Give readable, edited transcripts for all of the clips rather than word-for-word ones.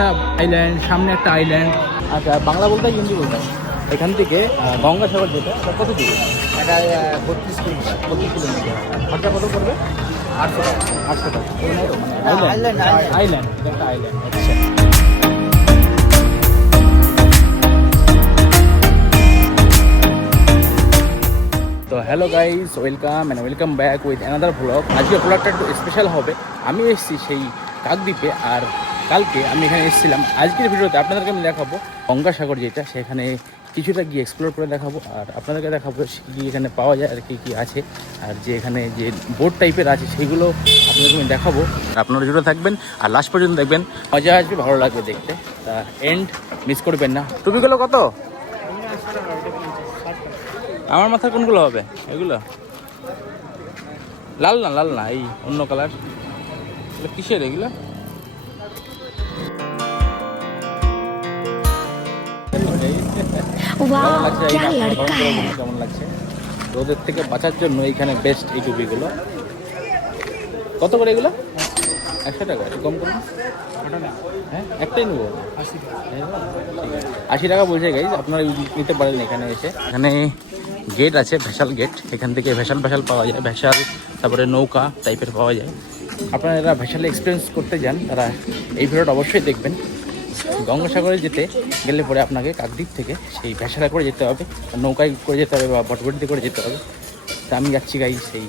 একটা আইল্যান্ড, সামনে একটা আইল্যান্ড। আচ্ছা, বাংলা বলতে হিন্দি বলতে এখান থেকে গঙ্গাসাগর যেটা কত দূর? এটা 32 কিলোমিটার। 32 কিলোমিটার। খরচা কত করবে? 800 টাকা। 800 টাকা। আইল্যান্ড। আইল্যান্ড, এটা একটা আইল্যান্ড। আচ্ছা, তো hello guys, welcome back with another vlog. আজকে ভ্লগটা একটু স্পেশাল হবে। আমি এসেছি সেই কাকদ্বীপে, আর কালকে আমি এখানে এসেছিলাম। আজকের ভিডিওতে আপনাদেরকে আমি দেখাবো গঙ্গাসাগর যেটা, সেখানে কিছুটা গিয়ে এক্সপ্লোর করে দেখাবো, আর আপনাদেরকে দেখাবো কী এখানে পাওয়া যায় আর কী আছে, আর যে এখানে যে বোট টাইপের আছে সেইগুলো আপনাদেরকে আমি দেখাবো। আপনারা জুড়ে থাকবেন আর লাস্ট পর্যন্ত দেখবেন, মজা আসবে, ভালো লাগবে দেখতে। তা এন্ড মিস করবেন না। টুপিগুলো কত? আমার মাথায় কোনগুলো হবে? এগুলো লাল না, এই অন্য কালার। কিসের এগুলো? কেমন লাগছে? রোদের থেকে বাঁচার জন্য এইখানে বেস্ট এই টুপিগুলো। কত করে এগুলো? 100 টাকা। একটু কম করুন। হ্যাঁ, একটাই নেবো। 80 টাকা বলছে গাইজ, আপনারা নিতে পারেন এখানে এসে। এখানে গেট আছে, ভেসাল গেট। এখান থেকে ভেসাল পাওয়া যায়, ভেসাল, তারপরে নৌকা টাইপের পাওয়া যায়। আপনারা যারা ভেসালে এক্সপিরিয়েন্স করতে যান তারা এই ভিডিওটা অবশ্যই দেখবেন। গঙ্গাসাগরে যেতে গেলে পরে আপনাকে কাকদ্বীপ থেকে সেই ভেসালে করে যেতে হবে, নৌকায় করে যেতে হবে বা বটবটিতে করে যেতে হবে। তা আমি যাচ্ছি গাইজ সেই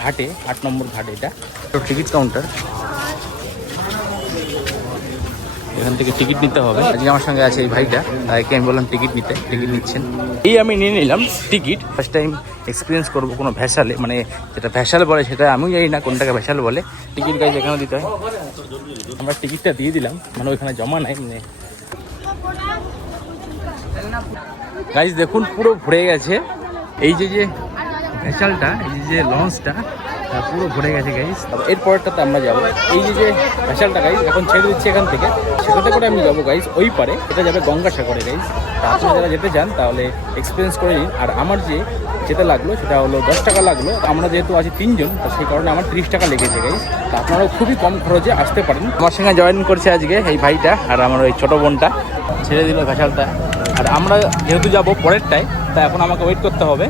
ঘাটে, 8 নম্বর ঘাট। এটা তো টিকিট কাউন্টার, এখান থেকে টিকিট নিতে হবে। আজকে আমার সঙ্গে আছে এই ভাইটা, তাইকে আমি বললাম টিকিট নিচ্ছেন। এই আমি নিয়ে নিলাম টিকিট। ফার্স্ট টাইম এক্সপিরিয়েন্স করবো কোনো ভ্যাসালে, মানে যেটা ভ্যাসাল বলে সেটা আমিও জানি না কোনটাকে ভ্যাসাল বলে। টিকিট গাইজ এখানে দিতে হয়। আমরা টিকিটটা দিয়ে দিলাম, মানে ওইখানে জমা নাই। মানে গাইজ দেখুন, পুরো ভরে গেছে। এই যে ভ্যাসালটা, এই যে লঞ্চটা পুরো ভরে গেছে গাইজ। এর পরেরটাতে আমরা যাবো। এই যে ভ্যাসালটা গাইজ এখন ছেড়ে দিচ্ছে এখান থেকে, সেটাতে করে আমি যাবো গাইজ ওই পারে। এটা যাবে গঙ্গাসাগরে গাইজ। তা আপনারা যারা যেতে চান তাহলে এক্সপিরিয়েন্স করে নিন। আর আমার যেতে লাগলো সেটা হলো 10 টাকা লাগলো। আমরা যেহেতু আছি 3 জন, তো সেই কারণে আমার 30 টাকা লেগেছে গাইজ। তা আপনারাও খুবই কম খরচে আসতে পারেন। আমার সঙ্গে জয়েন করছে আজকে এই ভাইটা, আর আমার ওই ছোটো বোনটা ছেড়ে দিল ভ্যাসালটা। আর আমরা যেহেতু যাবো পরেরটায়, তা এখন আমাকে ওয়েট করতে হবে।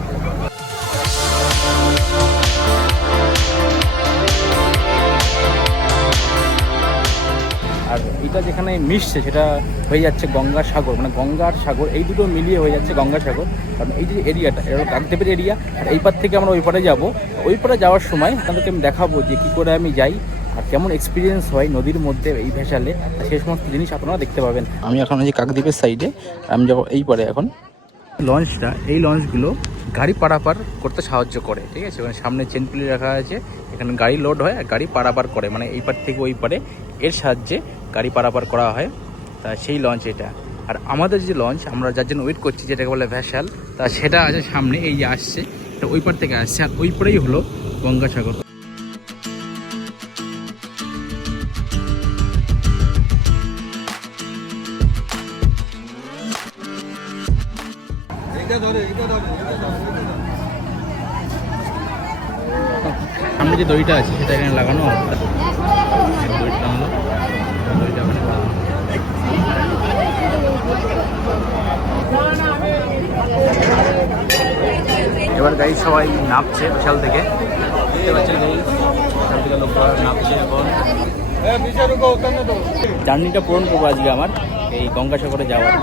আর এটা যেখানে মিশছে সেটা হয়ে যাচ্ছে গঙ্গাসাগর, মানে গঙ্গার সাগর, এই দুটো মিলিয়ে হয়ে যাচ্ছে গঙ্গাসাগর। কারণ এই যে এরিয়াটা, এটা হলো কাকদ্বীপের এরিয়া। আর এই পার থেকে আমরা ওই পারে যাবো। ওই পারে যাওয়ার সময় আপনাদেরকে আমি দেখাবো যে কী করে আমি যাই আর কেমন এক্সপিরিয়েন্স হয় নদীর মধ্যে এই ভেসালে, সেই সমস্ত জিনিস আপনারা দেখতে পাবেন। আমি এখন আছি কাকদ্বীপের সাইডে, আমি যাবো এই পারে এখন। লঞ্চটা, এই লঞ্চগুলো গাড়ি পারাপার করতে সাহায্য করে, ঠিক আছে? মানে সামনে চেনপুলি রাখা আছে, এখানে গাড়ি লোড হয় আর গাড়ি পারাপার করে, মানে এই পার থেকে ওই পারে এর সাহায্যে গাড়ি পারাপার করা হয়। তা সেই লঞ্চ এটা। আর আমাদের যে লঞ্চ, আমরা যার জন্য ওয়েট করছি, যেটাকে বলে ভ্যাসাল, তা সেটা আছে সামনে, এই যে আসছে, এটা ওই পার থেকে আসছে। আর ওই পারেই হলো গঙ্গাসাগর। সামনে যে দড়িটা আছে সেটা এখানে লাগানো হবে। দড়িটা হলো, দড়িটা ওখানে করা হবে। এবার গাড়ি সবাই নামছে বিশাল থেকে, দেখতে পাচ্ছেন বিশাল থেকে লোকরা নামছে। এখন জার্নিটা পূরণ করবো আজকে আমার এই গঙ্গাসাগরে যাওয়ার।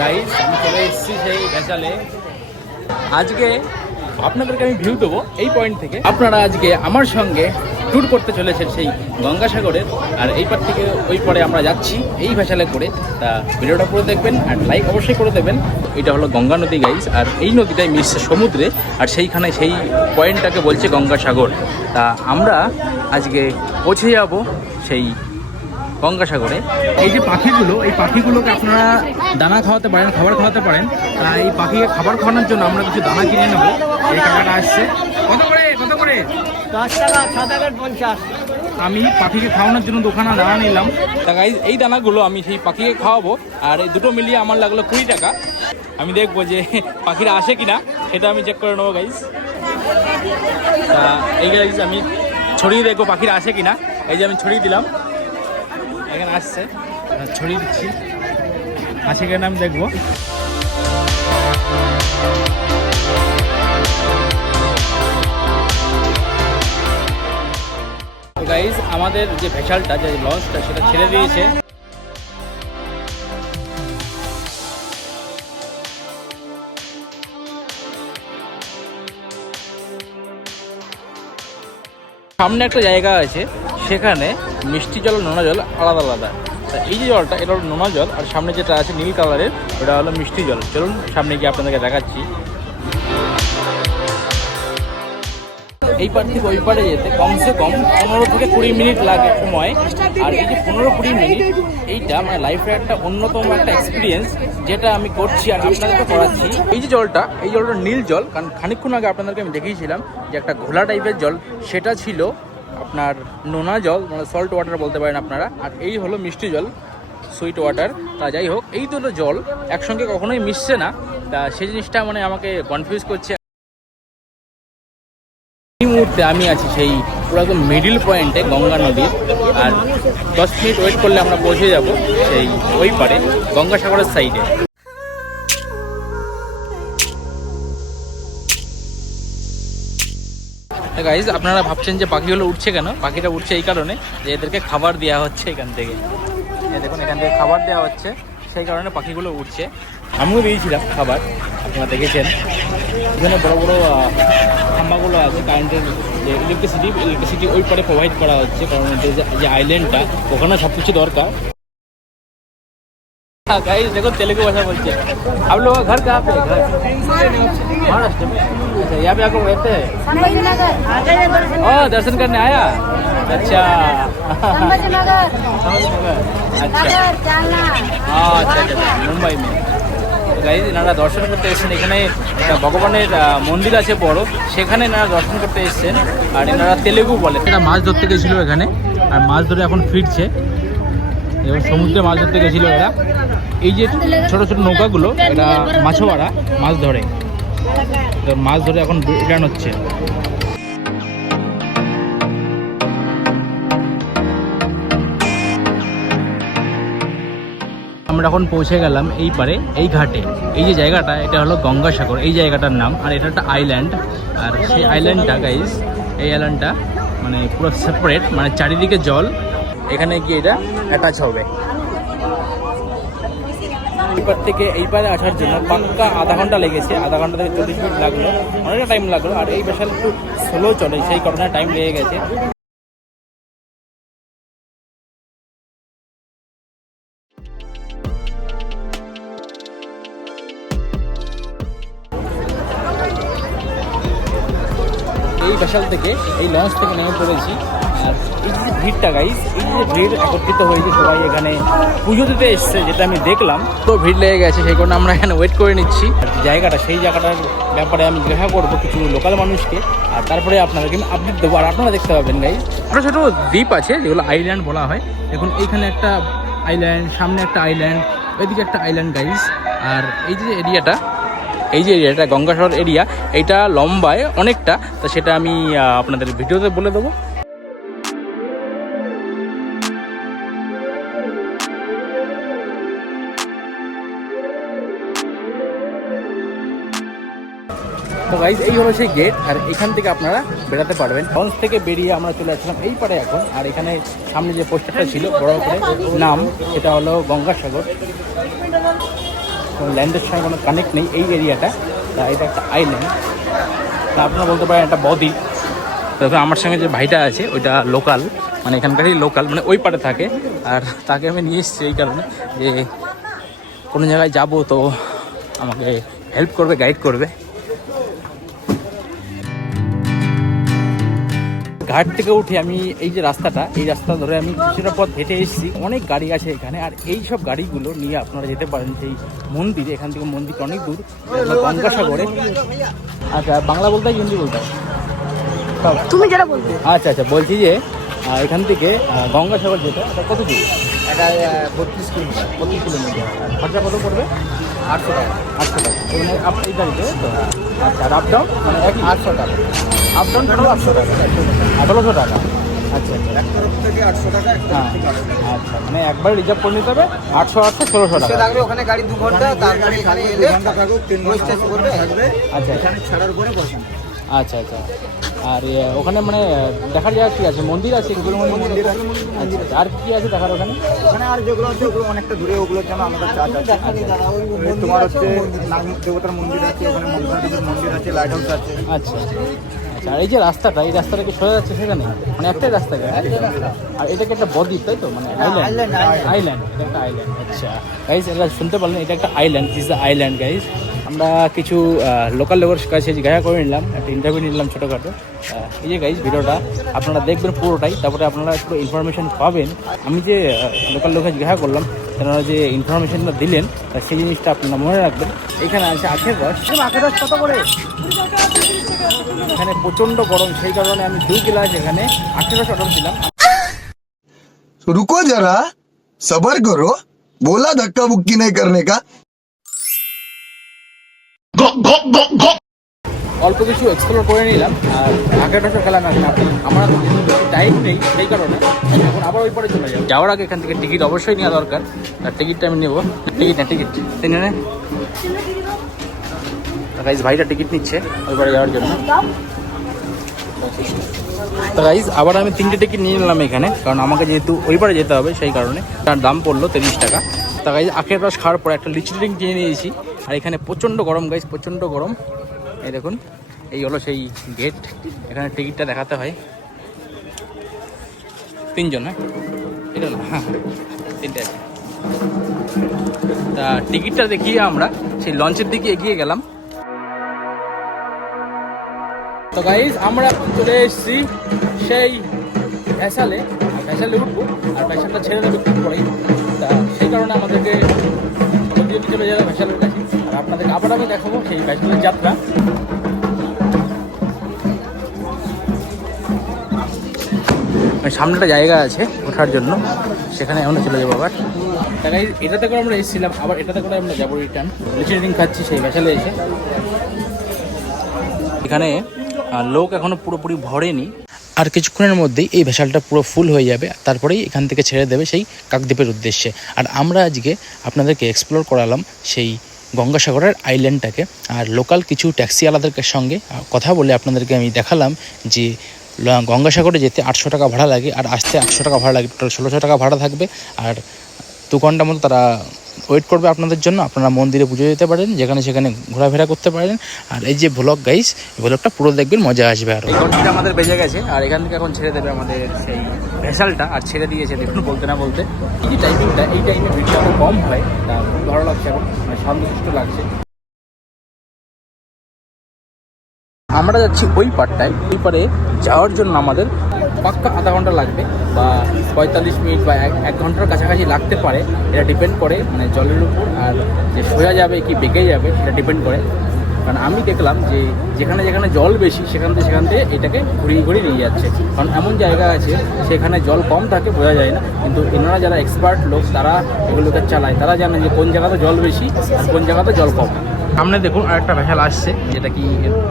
গাইস, আমি চলে এসেছি সেই ভেসালে। আজকে আপনাদেরকে আমি ভিউ দেবো এই পয়েন্ট থেকে। আপনারা আজকে আমার সঙ্গে ট্যুর করতে চলেছেন সেই গঙ্গাসাগরের। আর এই পার থেকে ওই পারে আমরা যাচ্ছি এই ভেসালে করে। তা ভিডিওটা পুরো দেখবেন আর লাইক অবশ্যই করে দেবেন। এটা হলো গঙ্গা নদী গাইস, আর এই নদীটাই মিশছে সমুদ্রে, আর সেইখানে সেই পয়েন্টটাকে বলছে গঙ্গাসাগর। তা আমরা আজকে পৌঁছে যাব সেই গঙ্গাসাগরে। এই যে পাখিগুলো, এই পাখিগুলোকে আপনারা দানা খাওয়াতে পারেন, খাবার খাওয়াতে পারেন। এই পাখিকে খাবার খাওয়ানোর জন্য আমরা কিছু দানা কিনে নেবো। এই কাকাটা আসছে। কত করে? 10 টাকা, 7 টাকা 50। আমি পাখিকে খাওয়ানোর জন্য দোকানে দানা নিলাম। তা গাইজ, এই দানাগুলো আমি সেই পাখিকে খাওয়াবো, আর এই দুটো মিলিয়ে আমার লাগলো 20 টাকা। আমি দেখবো যে পাখিরা আসে কিনা, সেটা আমি চেক করে নেবো গাইজ। তা এই গাইজ আমি ছড়িয়ে দেখবো পাখিরা আসে কিনা। এই যে আমি ছড়িয়ে দিলাম, এখানে আসছে, ছড়িয়ে দিচ্ছি, আসে কিনা আমি দেখবো। গাইজ আমাদের যে ভেসালটা, যে লঞ্চটা, সেটা ছেড়ে দিয়েছে। সামনে একটা জায়গা আছে, সেখানে মিষ্টি জল নোনা জল আলাদা আলাদা। তা এই যে জলটা, এটা হলো নোনা জল, আর সামনে যেটা আছে নীল কালারের, ওটা হলো মিষ্টি জল। চলুন সামনে গিয়ে আপনাদেরকে দেখাচ্ছি। এই পার থেকে ওই পারে যেতে কমসে কম 15 থেকে 20 মিনিট লাগে সময়। আর এই যে 15-20 মিনিট, এইটা মানে লাইফের একটা অন্যতম একটা এক্সপিরিয়েন্স, যেটা আমি করছি আর আপনাদেরকে করাচ্ছি। এই যে জলটা, এই জলটা নীল জল, কারণ খানিকক্ষণ আগে আপনাদেরকে আমি দেখিয়েছিলাম যে একটা ঘোলা টাইপের জল, সেটা ছিল আপনার নোনা জল, মানে সল্ট ওয়াটার বলতে পারেন আপনারা। আর এই হলো মিষ্টি জল, সুইট ওয়াটার। তা যাই হোক, এই দুটো জল একসঙ্গে কখনোই মিশছে না। তা সেই জিনিসটা মানে আমাকে কনফিউজ করছে। এই মুহূর্তে আমি আছি সেই পুরো একদম মিডিল পয়েন্টে গঙ্গা নদীর, আর 10 মিনিট ওয়েট করলে আমরা পৌঁছে যাব সেই ওই পারে গঙ্গাসাগরের সাইডে। গাইজ আপনারা ভাবছেন যে পাখিগুলো উঠছে কেন? পাখিটা উঠছে এই কারণে যে এদেরকে খাবার দেওয়া হচ্ছে এখান থেকে। দেখুন এখান থেকে খাবার দেওয়া হচ্ছে, সেই কারণে পাখিগুলো উঠছে। আমিও দিয়েছিলাম খাবার, আপনারা দেখেছেন। এখানে বড় বড় খাম্বাগুলো আছে কারেন্টের, যে ইলেকট্রিসিটি ওই পারে প্রোভাইড করা হচ্ছে, কারণ যে আইল্যান্ডটা, ওখানে সব কিছু দরকার। गाइस देखो तेलुगु भाषा बोलते हैं। आप लोग का घर कहाँ पे है? घर महाराष्ट्र में। अच्छा, यहाँ पे आपको रहते हैं? ओह, दर्शन करने आया। अच्छा संभाजीनगर। अच्छा মুম্বাই में। গাইজ এনারা দর্শন করতে এসেছেন। এখানে একটা ভগবানের মন্দির আছে বড়, সেখানে এনারা দর্শন করতে এসেছেন। আর এনারা তেলেগু বলে। এরা মাছ ধরতে গেছিল এখানে, আর মাছ ধরে এখন ফিরছে। এবং সমুদ্রে মাছ ধরতে গেছিল এরা। এই যে ছোট ছোট নৌকাগুলো, এটা মাছওয়ারা মাছ ধরে, মাছ ধরে এখন রিটার্ন হচ্ছে। আমরা এখন পৌঁছে গেলাম এই পারে, এই ঘাটে। এই যে জায়গাটা, এটা হলো গঙ্গাসাগর, এই জায়গাটার নাম। আর এটা একটা আইল্যান্ড, আর সেই আইল্যান্ডটা গাইজ, এই আইল্যান্ডটা মানে পুরো সেপারেট, মানে চারিদিকে জল। এখানে গিয়ে এটা অ্যাটাচ হবে। এইবার থেকে এই পারে আসার জন্য পাক্কা আধা ঘন্টা লেগেছে, আধা ঘন্টা থেকে 40 মিনিট লাগলো, অনেকটা টাইম লাগলো। আর এই ভেসেল একটু স্লো চলে, সেই কারণে টাইম লেগে গেছে। এই ভেসেল থেকে, এই লঞ্চ থেকে নেমে পড়েছি। আর এই যে ভিড়টা গাইজ, এই যে ভিড় একত্রিত হয়েছে, সবাই এখানে পুজো দিতে এসছে, যেটা আমি দেখলাম। তো ভিড় লেগে গেছে, সেই কারণে আমরা এখানে ওয়েট করে নিচ্ছি। আর জায়গাটা, সেই জায়গাটার ব্যাপারে আমি জিজ্ঞাসা করবো কিছু লোকাল মানুষকে, আর তারপরে আপনাদেরকে আমি আপডেট দেবো। আর আপনারা দেখতে পাবেন গাইজ, ছোটো ছোটো দ্বীপ আছে, যেগুলো আইল্যান্ড বলা হয়। দেখুন এইখানে একটা আইল্যান্ড, সামনে একটা আইল্যান্ড, ওইদিকে একটা আইল্যান্ড গাইজ। আর এই যে এরিয়াটা, এই যে এরিয়াটা গঙ্গাসাগর এরিয়া, এইটা লম্বায় অনেকটা। তো সেটা আমি আপনাদের ভিডিওতে বলে দেবো। তো গাইজ এই হলো সেই গেট, আর এখান থেকে আপনারা বেরাতে পারবেন। লঞ্চ থেকে বেরিয়ে আমরা চলে আসলাম এই পারে এখন। আর এখানে সামনে যে পোস্টারটা ছিল বড় করে নাম, সেটা হলো গঙ্গাসাগর। ল্যান্ডের সঙ্গে কোনো কানেক্ট নেই এই এরিয়াটা। তা এটা একটা আইল্যান্ড, তা আপনারা বলতে পারেন একটা বদ্বীপ। তবে আমার সঙ্গে যে ভাইটা আছে, ওইটা লোকাল, মানে এখানকারই লোকাল, মানে ওই পারে থাকে। আর তাকে আমি নিয়ে এসেছি এই কারণে যে কোনো জায়গায় যাব তো আমাকে হেল্প করবে, গাইড করবে। ঘাট থেকে উঠে আমি এই যে রাস্তাটা, এই রাস্তা ধরে আমি কিছুটা পথ হেঁটে এসেছি। অনেক গাড়ি আছে এখানে, আর এই সব গাড়িগুলো নিয়ে আপনারা যেতে পারেন সেই মন্দিরে। এখান থেকে মন্দিরটা অনেক দূর, গঙ্গাসাগরে। আচ্ছা, বাংলা বলতে হয়, হিন্দি বলতে হয়? তুমি যেটা বলবে। আচ্ছা আচ্ছা, বলছি যে এখান থেকে গঙ্গাসাগর যেটা, এটা কত দূর? এটা 32 কিলোমিটার। 25 কিলোমিটার। খরচা কত পড়বে? 800 টাকা। 800 টাকা। মানে এই গাড়িতে তো? আচ্ছা, আর আপ ডাউন মানে একই 800 টাকা। আপ ডাউন টোটাল 800 টাকা, 1600 টাকা। আচ্ছা আচ্ছা, এক তরফ থেকে 800 টাকা, এক তরফ হ্যাঁ থেকে 800 টাকা। আচ্ছা, মানে একবার রিজার্ভ করে নিতে হবে 800 1600 সে টাকা। থাকলে ওখানে গাড়ি 2 ঘন্টা, তারপরে এখানে এলে 2 ঘন্টা থাকুক, 3 ঘন্টা স্টে করবে, থাকবে। আচ্ছা এখানে ছাড়ার পরে পয়সা নেই। আচ্ছা আচ্ছা। আর ওখানে মানে দেখার জায়গা কি আছে? মন্দির আছে, মন্দির আছে। আচ্ছা আচ্ছা। আর কি আছে দেখার ওখানে? ওখানে আর যেগুলো আছে ওগুলো অনেকটা দূরে, ওগুলোর জন্য আমাদের চার্জ আছে। তোমার হচ্ছে নাগমুখ দেবতার মন্দির আছে, ওখানে মনসা দেবীর মন্দির আছে, লাইট হাউস আছে। আচ্ছা আচ্ছা। আর এই যে রাস্তাটা, এই রাস্তাটা কি সোজা যাচ্ছে সেখানে? মানে একটাই রাস্তা গেছে। আর এটা কি একটা বদ্বীপ, তাই তো? মানে আইল্যান্ড, আইল্যান্ড, এটা একটা আইল্যান্ড। আচ্ছা গাইজ, এটা শুনতে পারলেন, এটা একটা island, is the island guys. আমরা কিছু লোকাল লোকের কাছে দেখা করে নিলাম, একটা ইন্টারভিউ নিলাম ছোটোখাটো। এই যে গাইজ ভিডিওটা আপনারা দেখবেন পুরোটাই, তারপরে আপনারা পুরো ইনফরমেশন পাবেন। আমি যে লোকাল লোকের জিজ্ঞাসা করলাম, তেনারা যে ইনফরমেশনটা দিলেন সেই জিনিসটা আপনারা মনে রাখবেন। এখানে আছে আখের রস। আখের রস কত করে? এখানে প্রচণ্ড গরম, সেই কারণে আমি 2 গ্লাস এখানে আখের রস অর্ডার দিলাম। रुको जरा सबर करो, बोला धक्का बुक्की नहीं करने का। অল্প কিছু এক্সপ্লোর করে নিলাম আর আখের রসও খেলাম। এখন আমার টাইম নেই, সেই কারণে এখন আবার ওই পরে চলে যাবো। যাওয়ার আগে এখান থেকে টিকিট অবশ্যই নেওয়া দরকার। আর টিকিটটা আমি নেবো। টিকিট তিনি নে গাইজ, ভাইটা টিকিট নিচ্ছে ওই পারে যাওয়ার জন্য। তো গাইজ আবার আমি 3টে টিকিট নিয়ে নিলাম এখানে, কারণ আমাকে যেহেতু ওই পারে যেতে হবে সেই কারণে। তার দাম পড়লো 30 টাকা। তা গাইজ আখের রস খাওয়ার পরে একটা লিচি ড্রিঙ্ক কিনে নিয়েছি। আর এখানে প্রচণ্ড গরম গাইজ, প্রচণ্ড গরম। এই দেখুন, এই হলো সেই গেট, এখানে টিকিটটা দেখাতে হয়। 3 জন, হ্যাঁ এটা না, হ্যাঁ 3টে আছে। তা টিকিটটা দেখিয়ে আমরা সেই লঞ্চের দিকে এগিয়ে গেলাম। তো গাইজ আমরা চলে এসেছি সেই ভ্যাসালে। ভ্যাসালে উঠবো, আর ভ্যাসালটা ছেড়ে দেবে একটু পরেই। তা সেই কারণে আমাদেরকে চলে যাবে ভ্যাসালের কাছে। আর আপনাদেরকে আবার আমি দেখাবো সেই ভ্যাসালের যাত্রা। সামনে একটা জায়গা আছে ওঠার জন্য, সেখানে আমরা চলে যাবো আবার। তাই এটাতে করে আমরা এসেছিলাম, আবার এটাতে করে আমরা যাবো রিটার্ন। লিচি ড্রিঙ্ক খাচ্ছি সেই ভ্যাসালে এসে। এখানে লোক এখনো পুরোপুরি ভরেনি, আর কিছুক্ষণের মধ্যেই এই ভ্যাসালটা পুরো ফুল হয়ে যাবে। তারপরেই এখান থেকে ছেড়ে দেবে সেই কাকদ্বীপের উদ্দেশ্যে। আর আমরা আজকে আপনাদেরকে এক্সপ্লোর করালাম সেই গঙ্গাসাগরের আইল্যান্ডটাকে। আর লোকাল কিছু ট্যাক্সিওয়ালাদের সঙ্গে কথা বলে আপনাদেরকে আমি দেখালাম যে গঙ্গাসাগরে যেতে 800 টাকা ভাড়া লাগে, আর আসতে 800 টাকা ভাড়া লাগে, টোটাল 1600 টাকা ভাড়া থাকবে। আর 2 ঘন্টা মতো তারা ওয়েট করবে আপনাদের জন্য। আপনারা মন্দিরে পুজো দিতে পারেন, যেখানে সেখানে ঘোরাফেরা করতে পারেন। আর এই যে ভ্লগ গাইস, এই ভ্লগটা পুরো দেখবেন, মজা আসবে। আর এই ঘন্টাটা আমাদের বেজে গেছে, আর এখান থেকে এখন ছেড়ে দেবে আমাদের সেই ভেসালটা। আর ছেড়ে দিয়েছে দেখুন, বলতে না বলতে। এই যে টাইমিংটা, এই টাইমে ভিড়টা খুব কম হয়, তা খুব ভালো লাগছে, এখন মানে সন্তুষ্ট লাগছে। আমরা যাচ্ছি ওই পারটায়। ওই পারে যাওয়ার জন্য আমাদের পাক্কা আধা ঘন্টা লাগবে, বা 45 মিনিট বা 1 ঘন্টার কাছাকাছি লাগতে পারে। এটা ডিপেন্ড করে মানে জলের উপর, আর যে সোজা যাবে কি বেঁকে যাবে সেটা ডিপেন্ড করে। কারণ আমি দেখলাম যে যেখানে যেখানে জল বেশি সেখান থেকে এটাকে ঘুরিয়ে ঘুরিয়ে নিয়ে যাচ্ছে। কারণ এমন জায়গা আছে সেখানে জল কম থাকে, বোঝা যায় না, কিন্তু এনারা যারা এক্সপার্ট লোক তারা এগুলোকে চালায়, তারা জানে যে কোন জায়গাতে জল বেশি আর কোন জায়গাতে জল কম। সামনে দেখুন আরেকটা ভ্যাসাল আসছে, যেটা কি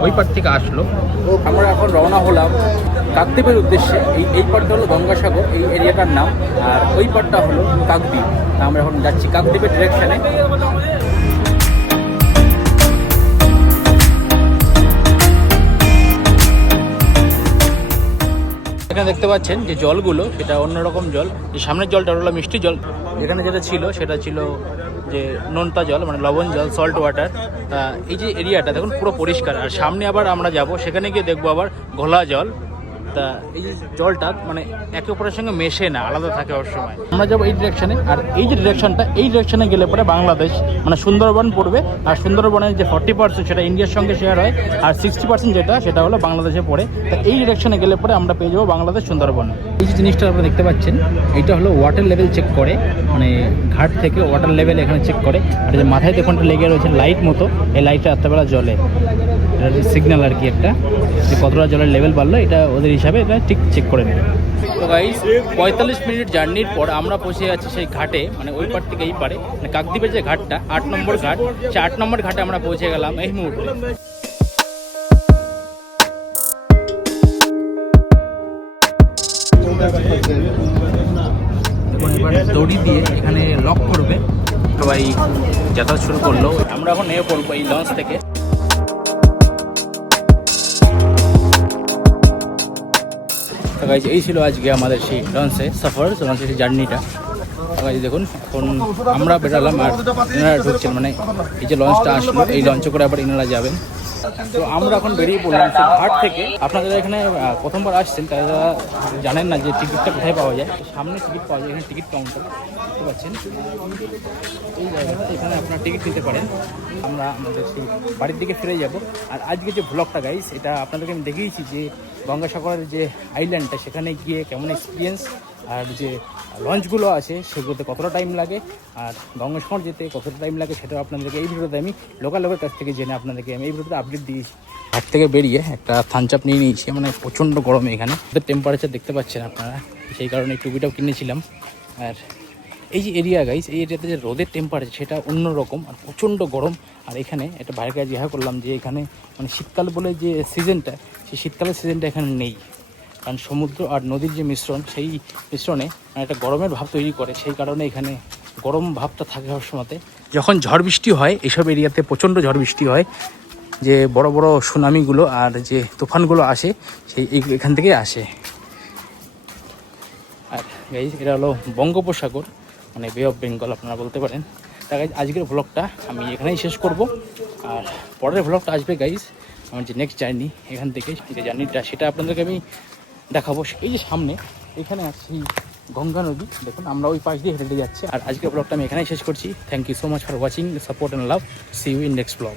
ওই পার থেকে আসলো। আমরা এখন রওনা হলাম কাকদ্বীপের উদ্দেশ্যে। এই পারটা হলো গঙ্গাসাগর, এই এরিয়াটার নাম, আর ওই পারটা হলো কাকদ্বীপ। আমরা এখন যাচ্ছি কাকদ্বীপের ডিরেকশানে। এখানে দেখতে পাচ্ছেন যে জলগুলো, সেটা অন্যরকম জল। যে সামনের জলটা হলো মিষ্টি জল, এখানে যেটা ছিল সেটা ছিল যে নোনতা জল, মানে লবণ জল, সল্ট ওয়াটার। তা এই যে এরিয়াটা দেখুন পুরো পরিষ্কার। আর সামনে আবার আমরা যাব, সেখানে গিয়ে দেখবো আবার ঘোলা জল। তা এই যে জলটা মানে একে অপরের সঙ্গে মেশে না, আলাদা থাকে ওর সময়। আমরা যাবো এই ডিরেকশনে, আর এই যে ডিরেকশনটা, এই ডিরেকশনে গেলে পরে বাংলাদেশ মানে সুন্দরবন পড়বে। আর সুন্দরবনের যে 40% সেটা ইন্ডিয়ার সঙ্গে শেয়ার হয়, আর 60% যেটা সেটা হলো বাংলাদেশে পড়ে। তা এই ডিরেকশনে গেলে পরে আমরা পেয়ে যাবো বাংলাদেশ সুন্দরবন। এই যে জিনিসটা আপনারা দেখতে পাচ্ছেন, এইটা হলো ওয়াটার লেভেল চেক করে, মানে ঘাট থেকে ওয়াটার লেভেল এখানে চেক করে। আর যে মাথায় দেখুন লেগে রয়েছে লাইট মতো, এই লাইটটা রাত্রেবেলা জ্বলে, এটা সিগন্যাল আর কি একটা, যে কতটা জলের লেভেল বাড়লো এটা ওদের হিসাবে এটা ঠিক চেক করে নেবে। তো গাইস 45 মিনিট জার্নির পর আমরা পৌঁছে যাচ্ছি সেই ঘাটে, মানে ওই পার থেকে এই পারে, মানে কাকদ্বীপের যে ঘাটটা 8 নম্বর ঘাট, সেই 8 নম্বর ঘাটে আমরা পৌঁছে গেলাম এই মুহূর্তে। দেখুন এবার দড়ি দিয়ে এখানে লক করবে, সবাই যাতায়াত শুরু করলো। আমরা এখন নেমে পড়বো এই লঞ্চ থেকে। তো গাইজ এই ছিল আজকে আমাদের সেই লঞ্চে সফর, লঞ্চের সেই জার্নিটা। গাইজ দেখুন এখন আমরা বেরালাম আর এনারা ঢুকছেন, মানে এই যে লঞ্চটা আসলো এই লঞ্চে করে আবার এনারা যাবেন। তো আমরা এখন বেরিয়ে পড়লাম সেই ঘাট থেকে। আপনারা যারা এখানে প্রথমবার আসছেন তারা জানেন না যে টিকিটটা কোথায় পাওয়া যায়। সামনে টিকিট পাওয়া যায়, এখানে টিকিট কাউন্টার দেখতে পাচ্ছেন এই জায়গাটা, এখানে আপনারা টিকিট নিতে পারেন। আমরা আমাদের সেই বাড়ির দিকে ফিরে যাব। আর আজকে যে ব্লগটা গাইস, এটা আপনাদেরকে আমি দেখিয়েছি যে গঙ্গাসাগরের যে আইল্যান্ডটা সেখানে গিয়ে কেমন এক্সপিরিয়েন্স, আর যে লঞ্চগুলো আছে সেগুলোতে কতটা টাইম লাগে, আর গঙ্গাসাগর যেতে কতটা টাইম লাগে সেটাও আপনাদেরকে এই ভিডিওতে আমি লোকাল লোকের কাছ থেকে জেনে আপনাদেরকে আমি এই ভিডিওতে আপডেট দিয়েছি। ঘাট থেকে বেরিয়ে একটা থামস আপ নিয়ে নিয়েছি, মানে প্রচণ্ড গরমে এখানে টেম্পারেচার দেখতে পাচ্ছেন আপনারা, সেই কারণে এই টুপিটাও কিনেছিলাম। আর এই যে এরিয়া গাইস, এই এরিয়াতে যে রোদের টেম্পারেচার সেটা অন্যরকম আর প্রচণ্ড গরম। আর এখানে একটা বাইরের কাছে জিজ্ঞাসা করলাম যে এখানে মানে শীতকাল বলে যে সিজনটা, সেই শীতকালের সিজনটা এখানে নেই, কারণ সমুদ্র আর নদীর যে মিশ্রণ সেই মিশ্রণে একটা গরমের ভাব তৈরি করে, সেই কারণে এখানে গরম ভাবটা থাকে সবসময়তে। যখন ঝড় বৃষ্টি হয় এইসব এরিয়াতে প্রচণ্ড ঝড় বৃষ্টি হয়, যে বড় বড় সুনামিগুলো আর যে তুফানগুলো আসে সেই এখান থেকে আসে। আর গাইজ এটা হলো বঙ্গোপসাগর, মানে বে অফ বেঙ্গল আপনারা বলতে পারেন। তা গাইজ আজকের ভ্লগটা আমি এখানেই শেষ করব, আর পরের ভ্লগটা আসবে গাইজ আমার যে নেক্সট জার্নি, এখান থেকে যে জার্নিটা সেটা আপনাদেরকে আমি দেখাবো। এই যে সামনে এখানে আছে গঙ্গা নদী, দেখুন আমরা ওই পাশ দিয়ে হেঁটে যাচ্ছি। আর আজকের ব্লগটা আমি এখানেই শেষ করছি। Thank you so much for watching, support and love. See you in next blog.